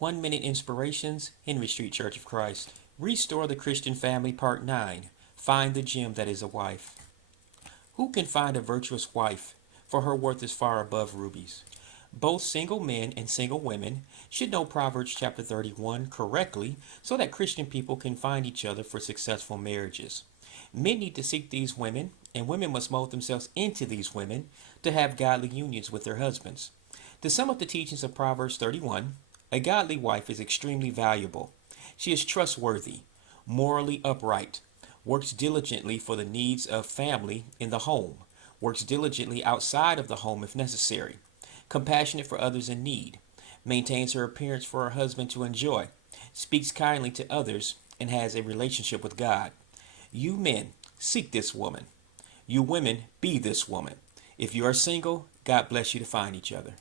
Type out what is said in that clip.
1 Minute Inspirations, Henry Street Church of Christ. Restore the Christian Family, Part 9. Find the gem that is a wife. Who can find a virtuous wife? For her worth is far above rubies. Both single men and single women should know Proverbs chapter 31 correctly so that Christian people can find each other for successful marriages. Men need to seek these women, and women must mold themselves into these women to have godly unions with their husbands. To sum up the teachings of Proverbs 31, a godly wife is extremely valuable. She is trustworthy, morally upright, works diligently for the needs of family in the home, works diligently outside of the home if necessary, compassionate for others in need, maintains her appearance for her husband to enjoy, speaks kindly to others, and has a relationship with God. You men, seek this woman. You women, be this woman. If you are single, God bless you to find each other.